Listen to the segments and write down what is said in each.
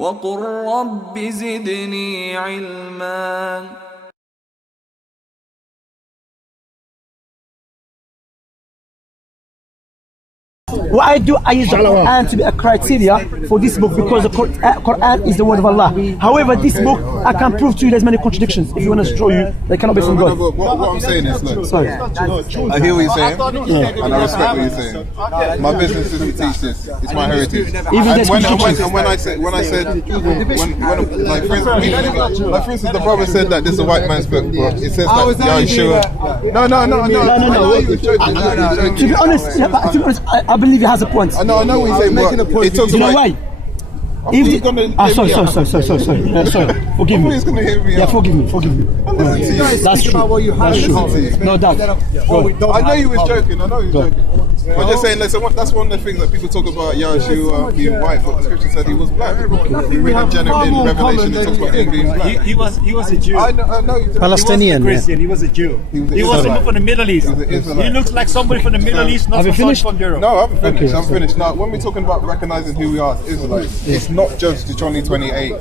وقل رب زدني علما. What I do, I use the Quran to be a criteria for this book because the Quran is the word of Allah. However, this book, I can prove to you there's many contradictions. If you want to show you, they cannot be from God. What I'm saying is, look, Sorry. I hear what you're saying, and I respect what you're saying. My business is to teach this. It's my heritage. And when I said, like for instance, the brother said that this is a white man's book, but it says that Yahshua. No. To be honest, I believe he has a point. I know what he's saying, but it talks you know why? Sorry. Forgive me. Yeah, forgive me. That's true. No doubt. I know you was joking. I'm just saying, listen, that's one of the things that people talk about Yahshua being white, but the scripture said he was black. In Revelation, it talks about him being black. He was a Jew. I know. Palestinian. He wasn't a Christian. He was a Jew. He wasn't from the Middle East. He looks like somebody from the Middle East, not from Europe. No, I haven't finished. I'm finished. Now, when we're talking about recognizing who we are as Israelites, it's not just Deuteronomy 28.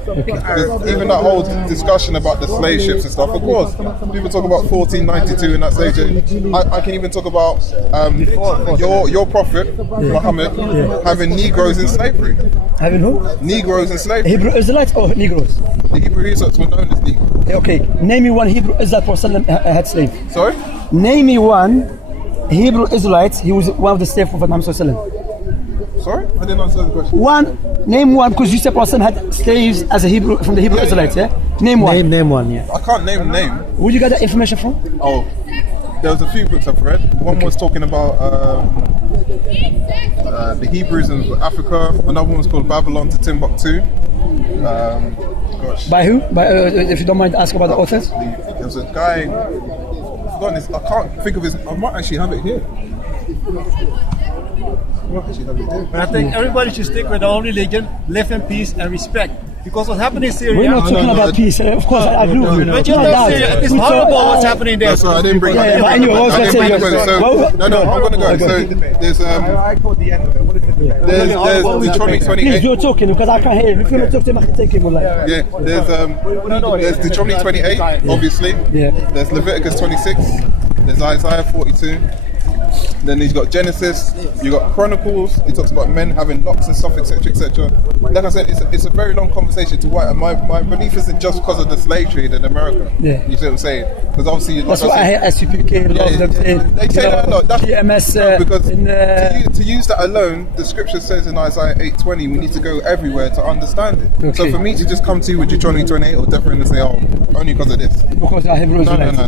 Even that whole discussion about the slave ships and stuff, of course, people talk about 1492 in that slave ship. I can even talk about your prophet, Muhammad, having Negroes in slavery. Having who? Negroes in slavery. Hebrew Israelites or Negroes? The Hebrew Israelites were known as Negroes. Okay, name me one Hebrew Israelite had slave. Sorry? Name me one Hebrew Israelite, he was one of the slaves of Muhammad sallallahu. Sorry? I didn't answer the question. Name one, because you said Prophet had slaves as a Hebrew from the Hebrew Israelites, yeah? Name one. Name one, yeah. I can't name a name. Where you get that information from? Oh, there was a few books I've read. One was talking about the Hebrews in Africa. Another one was called Babylon to Timbuktu. By who? If you don't mind asking about the authors? There was a guy. I can't think of his. I might actually have it here. But I think everybody should stick with their own religion, live in peace and respect. Because what's happening in Syria... We're not talking about peace. Of course, I agree with you. But you know, it's horrible what's happening there. So I didn't bring it up. But anyway, what was I saying? No, I'm going to go. So there's Deuteronomy 28. Please, you're talking because I can't hear you. If you're not talking, I can take it. Yeah, there's Deuteronomy 28, obviously. Yeah. There's Leviticus 26. There's Isaiah 42. Then he's got Genesis, you got Chronicles, he talks about men having locks and stuff, etc, etc. Like I said, it's a very long conversation to white, and my belief isn't just because of the slave trade in America. Yeah. You see what I'm saying? Because obviously, that's what I hear SUPK, they say that a lot. PMS, because to use that alone, the scripture says in Isaiah 8:20, we need to go everywhere to understand it. Okay. So for me to just come to you with Deuteronomy 28 or definitely say, oh, only because of this. Because I have No.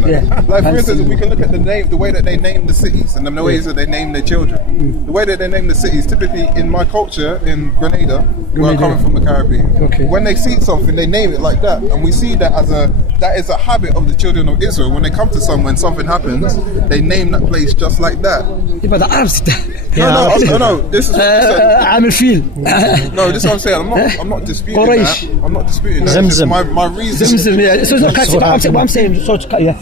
Yeah. Like for instance, we can look at the way that they name the cities and the ways that they name their children. The way that they name the cities, typically in my culture in Grenada, where I'm coming from the Caribbean, when they see something, they name it like that, and we see that that is a habit of the children of Israel. When they come to when something happens, they name that place just like that. Yeah, but the Arabs. No. This is. I'm a feel. No, this is what I'm saying. I'm not disputing that. I'm not disputing that. Zamzam. My reason. Zamzam, yeah. So it's not criteria. I'm saying,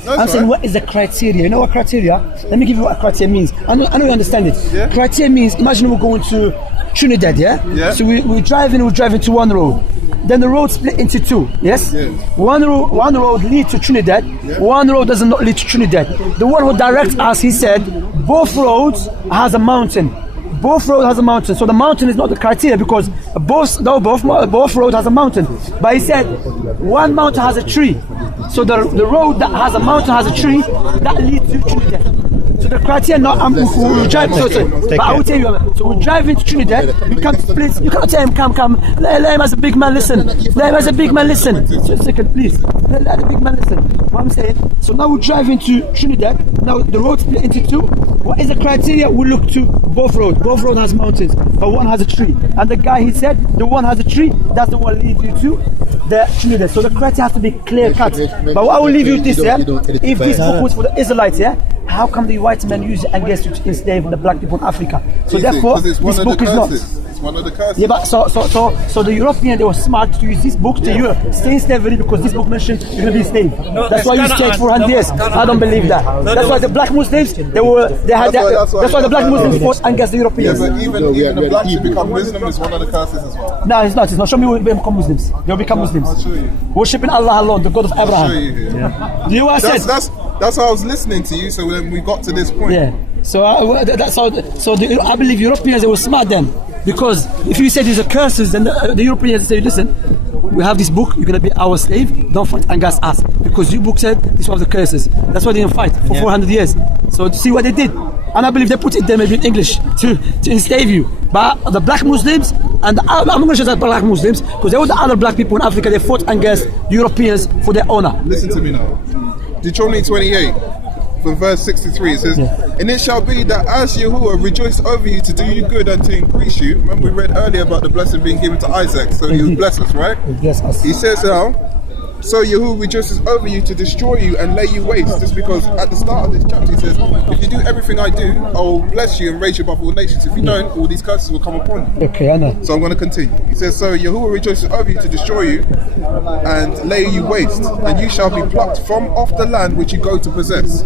I'm saying, what is the criteria? You know what criteria? Let me give you what criteria means. I know you understand it. Yeah. Criteria means, imagine we're going to Trinidad, yeah? So we're driving to one road. Then the road split into two, yes? One road leads to Trinidad, one road does not lead to Trinidad. The one who directs us, he said, both roads has a mountain. Both roads has a mountain, so the mountain is not the criteria because both roads has a mountain. But he said one mountain has a tree, so the road that has a mountain has a tree that leads to Trinidad. So the criteria not we're driving. But I will tell you, so we're driving to Trinidad. We come to place. You cannot tell him come. Let him as a big man listen. Let him as a big man listen. So a second, please. Let the big man listen. What I'm saying. So now we're driving to Trinidad. Now the road split into two. What is the criteria? We look to both roads. Both roads has mountains, but one has a tree. And the guy, he said, the one has a tree. That's the one leads you to the Trinidad. So the criteria has to be clear cut. But what I will leave you with this, if this book was for the Israelites, how come the white men use it against to enslave the black people in Africa? So therefore, this book is not. It's one of the curses. Yeah, but so the European, they were smart to use this book to stay in slavery because this book mentioned you're gonna be a slave. That's why you stayed 400 years. I don't believe that. That's why the black Muslims that's why the black Muslims fought against the Europeans. Yeah, but even the blacks who become Muslim is one of the curses as well. No, it's not. Show me when they become Muslims. They'll become Muslims. I'll show you. Worshipping Allah alone, the God of Abraham. I'll show you here. Yeah. Do you know what I said? That's how I was listening to you. So when we got to this point. Yeah. So that's how. I believe Europeans, they were smart then, because if you say these are curses, then the Europeans say, listen, we have this book, you're gonna be our slave. Don't fight against us because your book said this was the curses. That's why they didn't fight for 400 years. So see what they did, and I believe they put it there maybe in English to enslave you. But the black Muslims, and I'm not going to say black Muslims because there were the other black people in Africa. They fought against Europeans for their honor. Listen to me now. Deuteronomy 28. From verse 63, it says, and it shall be that as Yahuwah rejoice over you to do you good and to increase you. Remember we read earlier about the blessing being given to Isaac, so he will bless us, right? Bless us. He says now, so Yahuwah rejoices over you to destroy you and lay you waste. Just because at the start of this chapter he says, if you do everything I do, I will bless you and raise you above all nations. If you don't, all these curses will come upon you. Okay, I know. So I'm going to continue. He says, so Yahuwah rejoices over you to destroy you and lay you waste, and you shall be plucked from off the land which you go to possess.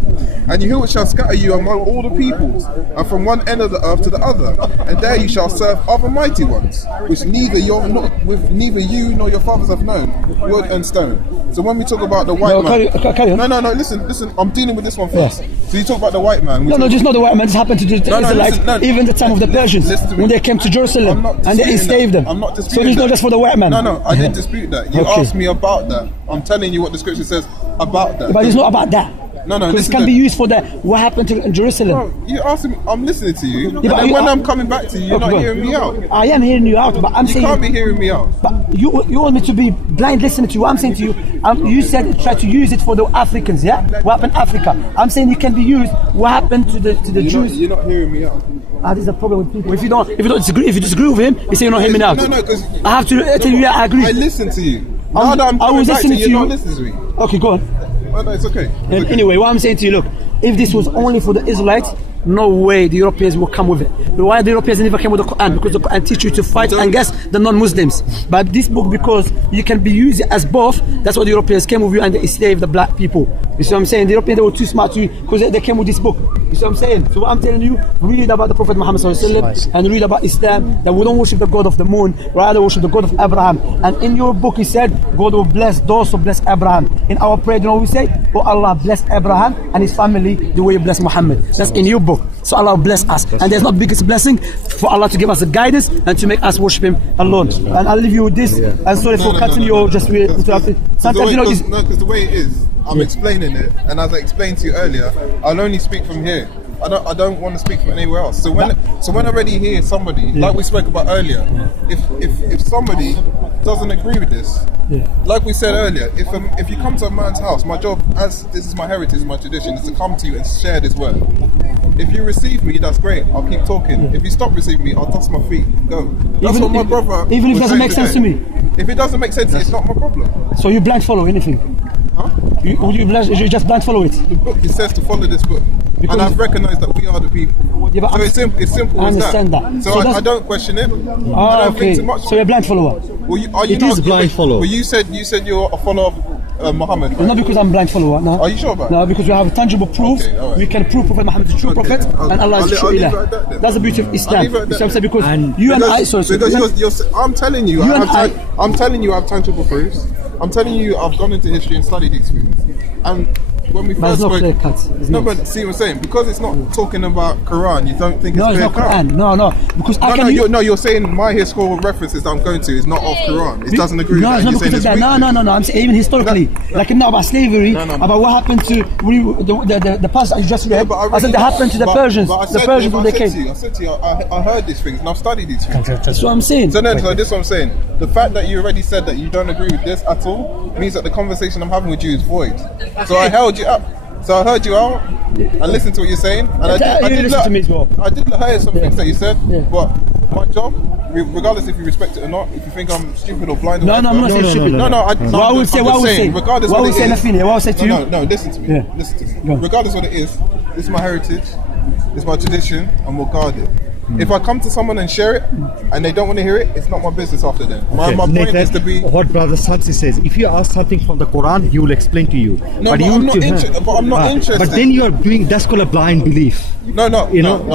And Yahuwah shall scatter you among all the peoples, and from one end of the earth to the other, and there you shall serve other mighty ones, which neither you nor your fathers have known, wood and stone. So when we talk about the white man, carry on. no, listen. I'm dealing with this one first. Yeah. So you talk about the white man. No, just not the white man. This happened to the Israelites, even the time of the Persians, when they came to Jerusalem and they enslaved them. I'm not disputing so it's not just for the white man. No, I didn't dispute that. You asked me about that. I'm telling you what the scripture says about that. But it's not about that. No, because it can be used for what happened to Jerusalem. No, you asked me. I'm listening to you. Yeah, and when I'm coming back to you, you're not hearing me out. I am hearing you out, but I'm saying you can't be hearing me out. But you want me to be blind listening to you. I'm saying to you, you said try to use it for the Africans. Yeah, what happened in Africa? I'm saying it can be used. What happened to the Jews? You're not hearing me out. This is a problem with people. If you disagree with him, you say you're not hearing me out. No, because I have to tell you. I agree. I listen to you. Now that I'm coming back to you, you're not listening to me. Okay, go on. No, it's okay. Anyway, what I'm saying to you, look, if this was only for the Israelites, no way the Europeans will come with it. But why the Europeans never came with the Quran? Because the Quran teaches you to fight against the non-Muslims. But this book, because you can be used as both, that's why the Europeans came with you and they enslaved the black people. You see what I'm saying? The Europeans, they were too smart to you because they came with this book. You see what I'm saying? So what I'm telling you, read about the Prophet Muhammad and read about Islam, that we don't worship the God of the moon, rather worship the God of Abraham. And in your book, he said, God will bless those who bless Abraham. In our prayer, you know what we say? Oh Allah, bless Abraham and his family the way you bless Muhammad. That's in your book. So Allah will bless us. And there's no biggest blessing for Allah to give us a guidance and to make us worship Him alone. And I'll leave you with this. And sorry for cutting you, just interrupting. Sometimes you know this. No, because the way it is, I'm explaining it, and as I explained to you earlier, I'll only speak from here. I don't want to speak from anywhere else. So when I already hear somebody, like we spoke about earlier, if somebody doesn't agree with this, like we said earlier, if you come to a man's house, my job, as this is my heritage, my tradition, is to come to you and share this word. If you receive me, that's great. I'll keep talking. If you stop receiving me, I'll dust my feet and go. That's what my brother. Even if it doesn't make sense to me. If it doesn't make sense, it's not my problem. So you blind follow anything? Huh? You just blind follow it? The book, it says to follow this book. Because and I've recognized that we are the people. Yeah, so it's simple I as understand that. So I don't question it. I don't think too much. So you're a blind follower? Well, are you not? Blind follower. Well, you said you're a follower of Muhammad. Right? Not because I'm a blind follower. No. Are you sure about that? No, because we have tangible proof. Okay, right. We can prove Prophet Muhammad is a true prophet and Allah is a true ilah. That's the beauty of Islam. I'm telling you, I have tangible proofs. I'm telling you, I've gone into history and studied these things. And when we first spoke, but see what I'm saying? Because it's not talking about Quran, you don't think it's clear cut. No, because you're saying my historical references that I'm going to is not of Quran. It doesn't agree with that. No, it's not because of that. No. I'm saying even historically, like not about slavery, about what happened to the past that you just read. I said that happened to the Persians. The Persians when they came. I said to you, I heard these things and I've studied these things. That's what I'm saying. So this is what I'm saying. The fact that you already said that you don't agree with this at all means that the conversation I'm having with you is void. So I held you up. So I heard you out and listened to what you're saying, and I did listen to me as well. I did hear some things that you said, but my job, regardless if you respect it or not, if you think I'm stupid or blind, I'm not saying stupid. What I would say, regardless what I would say, what I would say to you. No, listen to me. Listen to me. Regardless of what it is, this is my heritage, this is my tradition, and we'll guard it. If I come to someone and share it, and they don't want to hear it, it's not my business after then. My point is to be. What Brother Shamsi says, if you ask something from the Quran, he will explain to you. No, but I'm not interested. But then you are doing, that's called a blind belief. No,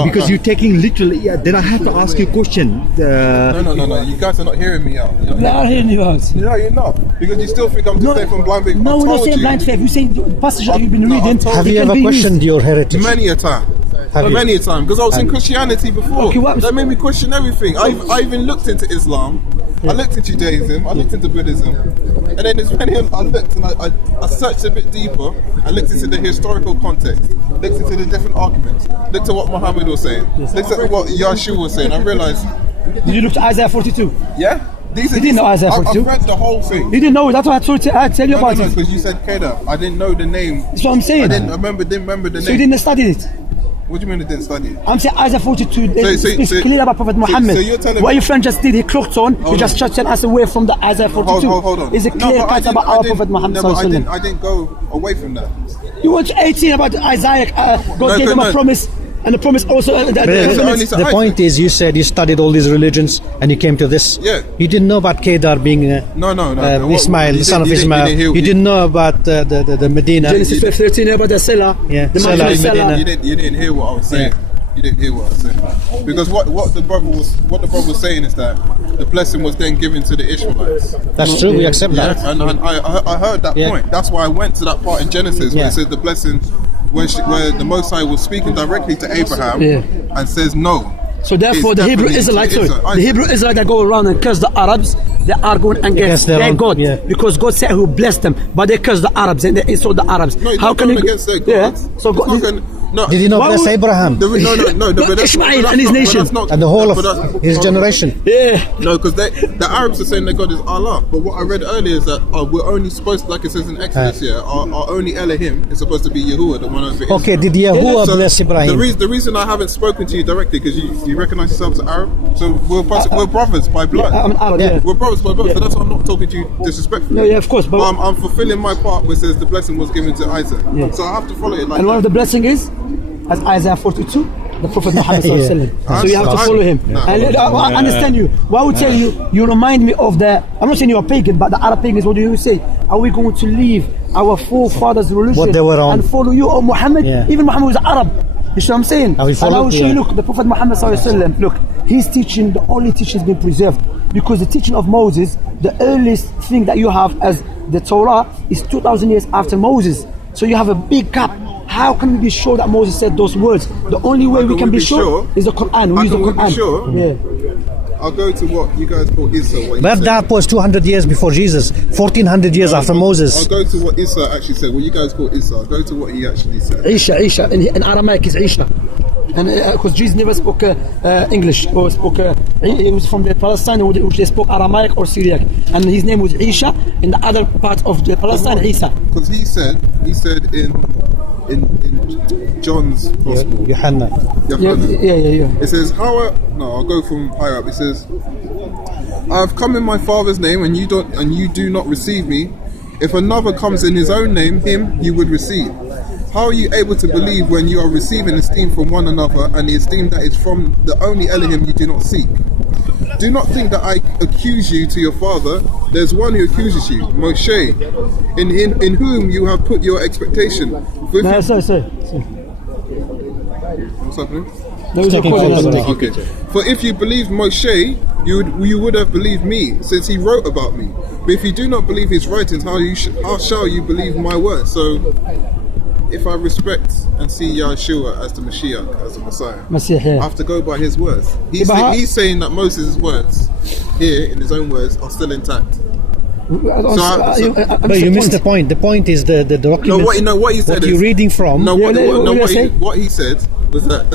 because you're taking literally. Yeah, then I have to ask you a question. No. You guys are not hearing me out. We are hearing you out. No, you're not. Because you still think I'm just saying from blind faith. No, we're not saying blind faith. We're saying the passage that you've been reading. Have you ever questioned your heritage? Many a time. Many a time. Because I was in Christianity before. That made me question everything. I even looked into Islam. I looked into Judaism. I looked into Buddhism. And then there's many. I looked and I searched a bit deeper. I looked into the historical context. Looked into the different arguments. Looked at what Muhammad was saying. Looked at what Yahshua was saying. I realized. Did you look at Isaiah 42? Yeah. You didn't know Isaiah 42? I've read the whole thing. You didn't know it. That's what I tell you about it. Because you said Kedah. I didn't know the name. That's what I'm saying. I didn't remember the name. So you didn't study it? What do you mean I didn't study it? I'm saying Isaiah 42 it's clear about Prophet Muhammad. So you're telling what me, your friend just did, he clocked on, he just sent us away from the Isaiah 42. Hold on. It's a clear cut about our Prophet Muhammad. I didn't go away from that. You went 18 about Isaiah, God gave him a promise. And the promise also. The point is, you said you studied all these religions and you came to this. Yeah. You didn't know about Kedar being Ismail, the son of Ismail. You didn't know about the Medina. Genesis 13 about the Selah. Yeah. The Selah in Medina. You didn't hear what I was saying. Yeah. You didn't hear what I was saying. Because what the brother was saying is that the blessing was then given to the Israelites. That's true. We accept that. And I heard that point. That's why I went to that part in Genesis where it says the blessing. Where the Most High was speaking directly to Abraham and says no. So therefore the Hebrew Israelites, the Hebrew Israelites that go around and curse the Arabs, they are going against their God. Yeah. Because God said He will bless them, but they curse the Arabs and they insult the Arabs. No, how can you against their God? Yeah. So God, did He not bless Abraham? No, but Ishmael and his nation. And the whole of his generation. Yeah. No, because the Arabs are saying their God is Allah. But what I read earlier is that we're only supposed to, like it says in Exodus here, our only Elohim is supposed to be Yahuwah, the one over Israel. Okay, did Yahuwah bless Ibrahim? The reason I haven't spoken to you directly, because you recognize yourself as Arab, so we're brothers by blood. I'm Arab, yeah. We're brothers by blood, so that's why I'm not talking to you disrespectfully. No, yeah, of course. But I'm fulfilling my part where it says the blessing was given to Isaac. Yeah. So I have to follow it like and one of the blessings is, as Isaiah 42, the Prophet Muhammad So you have to follow him. And I understand you. What I would tell you, you remind me of I'm not saying you're a pagan, but the Arab pagans, what do you say? Are we going to leave our forefathers' religion what they were on and follow you, or Muhammad? Yeah. Even Muhammad was Arab. You see what I'm saying? And I will show you, look, the Prophet Muhammad look, his teaching, the only teaching has been preserved. Because the teaching of Moses, the earliest thing that you have as the Torah is 2,000 years after Moses. So you have a big gap. How can we be sure that Moses said those words? The only way we can be sure is the Quran. We use the Quran. Sure? Yeah. I'll go to what you guys call Isa. But that was 200 years before Jesus, 1400 years after Moses. I'll go to what Isa actually said. What you guys call Isa. I'll go to what he actually said. Isha. In Aramaic is Isha. And because Jesus never spoke English, or spoke, he was from the Palestine, which they spoke Aramaic or Syriac, and his name was Isha. In the other part of the Palestine, Isa. Because he said in John's Gospel, Yohanna. Yeah. It says, I'll go from higher up. It says, I have come in my Father's name, and you do not receive me. If another comes in his own name, him you would receive. How are you able to believe when you are receiving esteem from one another, and the esteem that is from the only Elohim you do not seek? Do not think that I accuse you to your father. There's one who accuses you, Moshe, in whom you have put your expectation. Sorry. What's happening? Okay. For if you believed Moshe, you would have believed me, since he wrote about me. But if you do not believe his writings, how shall you believe my words? So, if I respect and see Yahshua as the Mashiach, as the Messiah, I have to go by his words. He's saying that Moses' words here, in his own words, are still intact. But you missed the point. The point is the document. No, what he said. What you're reading from. What he said was that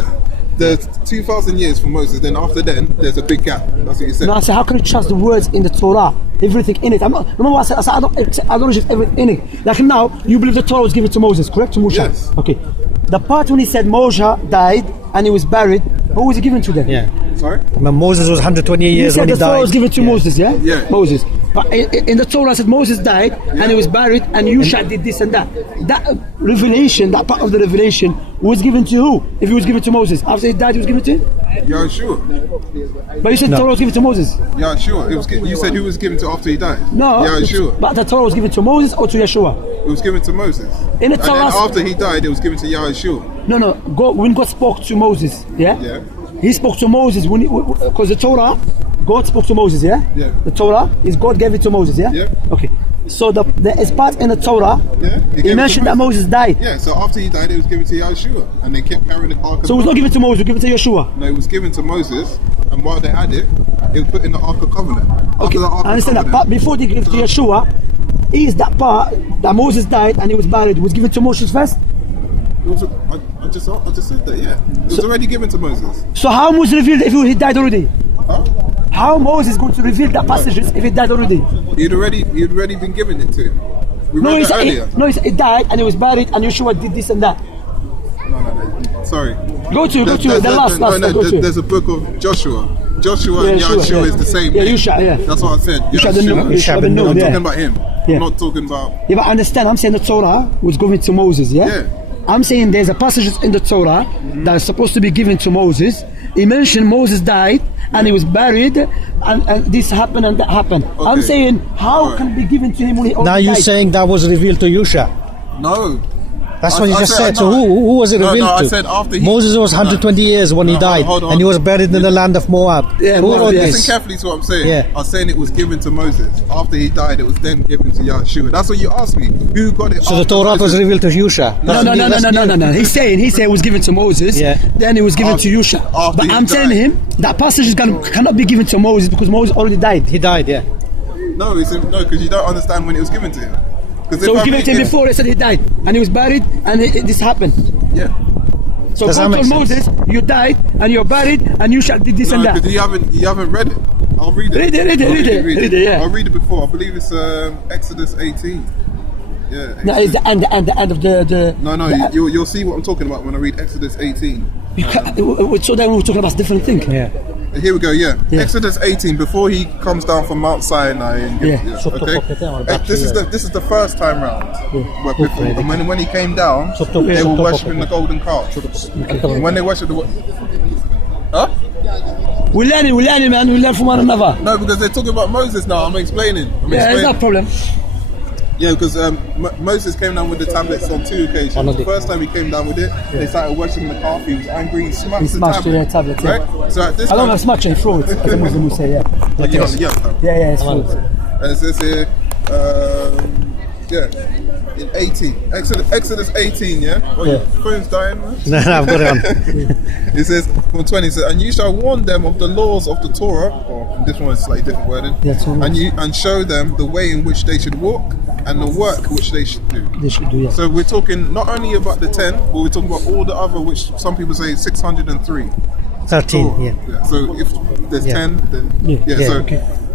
there's 2,000 years for Moses. Then after there's a big gap. That's what he said. No, I said, how can you trust the words in the Torah? Everything in it. Remember what I said? I don't reject everything in it. Like now, you believe the Torah was given to Moses, correct? To Moshe. Yes. Okay. The part when he said Moshe died and he was buried, what was he given to them? Yeah. Sorry? Moses was 120 years when he the Torah died. was given to Moses, yeah? Yeah. Moses. But in the Torah it said Moses died and he was buried and Yusha did this and that. That revelation, that part of the revelation was given to who? If it was given to Moses. After he died, it was given to him? Yeah, sure. But you said the Torah was given to Moses. Yeah, sure. It was. You said who was given to after he died? No. Yeah, sure. But the Torah was given to Moses or to Yeshua? It was given to Moses. In the Torah. And then after he died, it was given to Yahshua. No. When God spoke to Moses, yeah? Yeah. He spoke to Moses because the Torah, God spoke to Moses, yeah? Yeah. The Torah is God gave it to Moses, yeah? Yeah. Okay. So there is part in the Torah. Yeah. He mentioned that Moses died. Yeah. So after he died, it was given to Yahshua, and they kept carrying the ark. So it was not given to Moses, it was given to Yeshua. No, it was given to Moses, and while they had it, it was put in the Ark of Covenant. Okay, I understand that. But before they gave it to Yeshua, is that part that Moses died and he was buried was given to Moses first? It was, I just said that, yeah. It was already given to Moses. So how Moses revealed if he died already? Huh? How Moses is going to reveal that passages if he died already? He'd already been given it to him. We No, read that earlier. he died and he was buried and Yeshua did this and that. No. Sorry. Go to the last. There's a book of Joshua. Joshua and Yahshua is the same. Yeah, Yusha, yeah. That's what I said. Yusha ben Nun. I'm talking about him. Yeah. I'm not talking about. Yeah, but understand, I'm saying the Torah was given to Moses, yeah? Yeah. I'm saying there's a passage in the Torah that is supposed to be given to Moses. He mentioned Moses died and he was buried and this happened and that happened. Okay. I'm saying how can it be given to him when he already Now you're died? saying that was revealed to Yusha. No. That's what you just said. No, So who was it revealed no, to? I said after Moses was 120 years when he died, hold on. and he was buried in the land of Moab. Yeah, who wrote Listen this? carefully to what I'm saying. Yeah. I'm saying it was given to Moses. After he died, it was then given to Yahshua. That's what you asked me. Who got it? So the after Torah was Moses? revealed to Yusha. No. He's saying it was given to Moses. Yeah. Then it was given to Yusha. After But he I'm telling died. him that passage cannot be given to Moses because Moses already died. He died, yeah. No, because you don't understand when it was given to him. So it was given to him before they said he died and he was buried and this happened. Yeah. So Does that God make told sense? Moses, you died and you're buried and you shall did this and No, that. because you haven't read it. I'll read it. Read it, yeah. I'll read it before. I believe it's Exodus 18. Yeah. No, it's the end of the. No, you'll see what I'm talking about when I read Exodus 18. So then we're talking about a different thing. Yeah. Here we go, yeah. Exodus 18, before he comes down from Mount Sinai. And okay? This is the first time round. And when he came down, they were worshipping the golden calf. When they worshipped the... Huh? We're learning, man. We learn from one another. No, because they're talking about Moses now. I'm explaining. It's no problem. Yeah, because Moses came down with the tablets on 2 occasions. The first time he came down with it, they started worshipping the calf. He was angry. He smashed the tablet. Right? So at this I don't have smash it, throw it, as a Muslim would say, yeah. It's throw it. And it says here, in 18, Exodus 18, yeah? Oh, your phone's dying, man? No, I've got it on. It says, from 20, it says, and you shall warn them of the laws of the Torah, or this one is slightly different wording, and show them the way in which they should walk, and the work which they should do. So we're talking not only about the 10, but we're talking about all the other, which some people say 603. 13, yeah. So if there's 10, then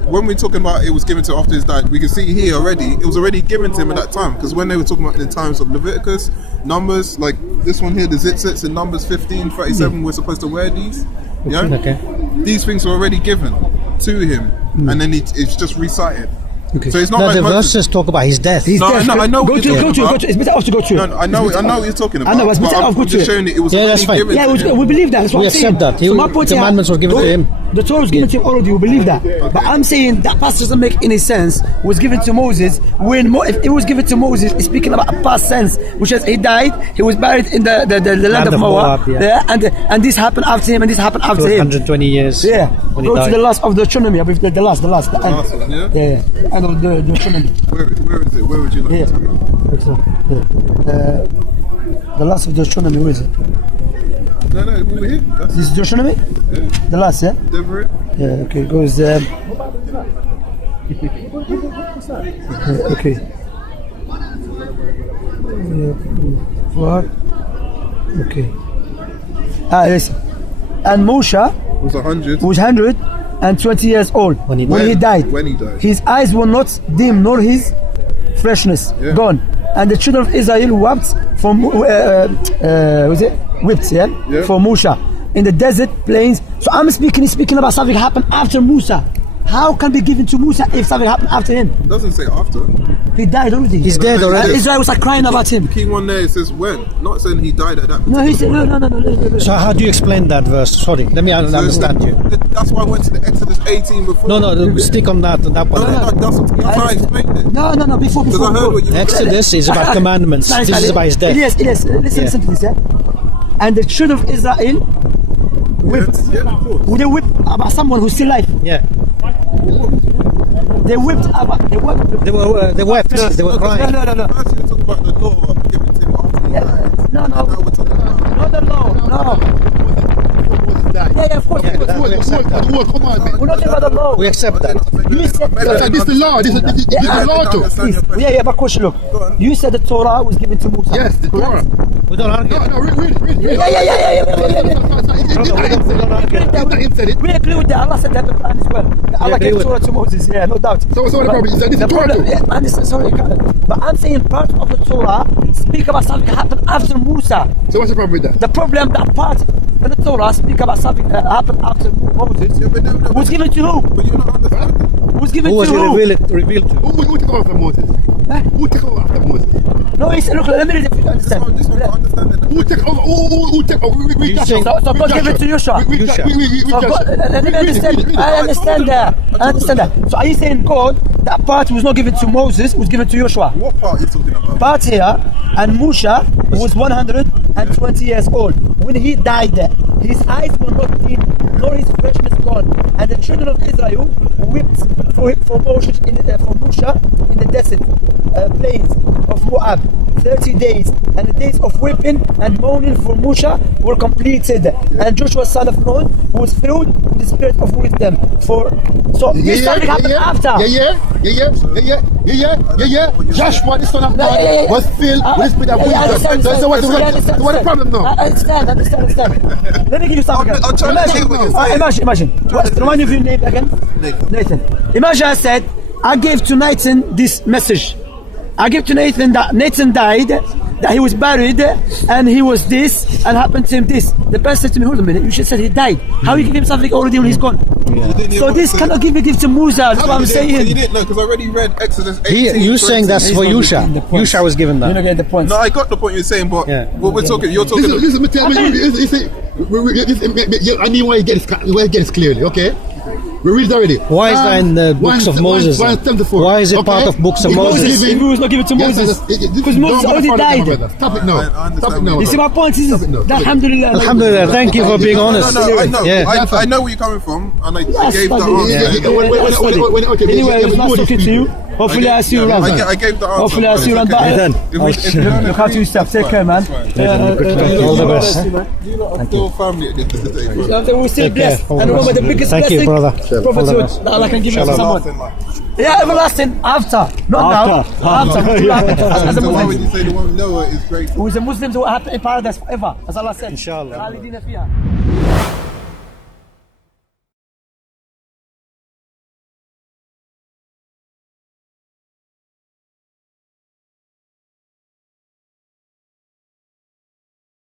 when we're talking about it was given to after his died, we can see here already, it was already given to him at that time. Because when they were talking about the times of Leviticus, Numbers, like this one here, the zitzits in Numbers 15, 37, we're supposed to wear these. Yeah? Okay. These things were already given to him, and then it's just recited. Okay. So it's not no, like the verses talk about his death. I know. Go to. It's better off to go to. No, I know what you're talking about. I know, it's better off to go I'm just showing it was already given to him. We believe that. That's what We I'm saying. accept that. So my point the commandments were given to him. The Torah was given to him already. We believe that. But I'm saying that passage doesn't make any sense. Was given to Moses when if it was given to Moses, it's speaking about a past sense, which is he died, he was buried in the land of Moab, and this happened after him, and this happened after him. 120 years. Yeah. Go to the last of the Deuteronomy. I believe the last, the end. Last one, yeah. Yeah. The end of the Deuteronomy. Where is it? Where would you like to the last of the Deuteronomy, where is it? No, over here. This is Deuteronomy? Yeah. The last, yeah? Deborah. Yeah, okay, it goes okay. Okay. Listen. And Moshe was 100. Was 120 years old when he died. His eyes were not dim, nor his freshness gone. And the children of Israel wept for for Moshe. in the desert plains. So he's speaking about something happened after Musa. How can be given to Musa if something happened after him? It doesn't say after. He died already. He's dead already. Israel was like crying about him. The key one there says when, not saying he died at that point. No, he said no. So how do you explain that verse? Sorry, let me understand you. That's why I went to the Exodus 18 before. No, stick on that one. That's how I explained it. No, before. Because I heard what you Exodus is about commandments. This is about his death. Yes. Listen to this, yeah? And the children of Israel whipped. Yeah, of course. They whipped about someone who's still alive. Yeah. They whipped about. They wept. They wept. They were crying. No. First you talk about the law given to him after he died. No. Now we're talking about... Not the law. No. Yeah, of course. The word commandment. We're not talking about the law. We accept that. You said This is the law. This is the law too. Yeah, but question, look. You said the Torah was given to Musa. Yes, the Torah. We don't argue. No, read. Yeah. We agree with that. Allah said that in the Quran as well. Allah gave Torah to Moses. Yeah, no doubt. So what the problem is? This is the Torah too. Yeah, man, sorry, but I'm saying part of the Torah speak about something happened after Musa. So what's the problem with that? The problem that part in the Torah speak about something that happened after Moses. Was given to who? But you're not understanding. Was given Who was to who? revealed to? Who took over from Moses? Huh? Who took over after Moses? No, he said, look, let me read it for you to understand. This one, understanding. Who took over? Who took over? So God gave it to Joshua. So God, let me understand. I understand that. So are you saying God, that part was not given to Moses, was given to Joshua? What part are you talking about? Part here, and Musa was 120 years old. When he died, his eyes were not dim, nor his freshness gone. And the children of Israel wept for Musa in the desert plains of Moab 30 days. And the days of weeping and mourning for Musa were completed. And Joshua son of Nun was filled with the spirit of wisdom. This something happened after. Yeah. Joshua, the son of God, was filled with the spirit of wisdom. So what's the problem now? I understand. Let me give you something. I'm trying to hear what you're saying. Imagine. Remind me of your name again? Nathan. Imagine I said, I gave to Nathan this message. I gave to Nathan that Nathan died, that he was buried, and he was this, and happened to him this. The person said to me, hold a minute, you should say he died. How you give him something already when he's gone? Yeah. So this cannot give to Musa, that's what I'm saying. You didn't know, because I already read Exodus 18. You're saying that's for Yusha. Yusha was given that. You're not getting the point. No, I got the point you're saying, but what you're talking about. Listen, I need why you get this clearly, okay? We read it already. Why is that in the books of Moses? Why is it part of books of Moses? If it was not given to Moses, because Moses already died. Stop it now. You see my point? Alhamdulillah. Alhamdulillah, thank you for being honest. No, I know. I know where you're coming from, and I gave the answer. Anyway, it was nice talking to you. Hopefully I see you around. I gave the answer. Hopefully I see you around. Look after yourself. Take care, man. All the best. You're still family at the end of the day. We're still blessed. And remember the biggest Thank you, brother. prophethood that Allah can give you to someone. Yeah, everlasting after, not now. After. As a So why would Muslim. you say the one lower is great? Who is a Muslim who will have in paradise forever, as Allah said. Inshallah. خالدين فيها.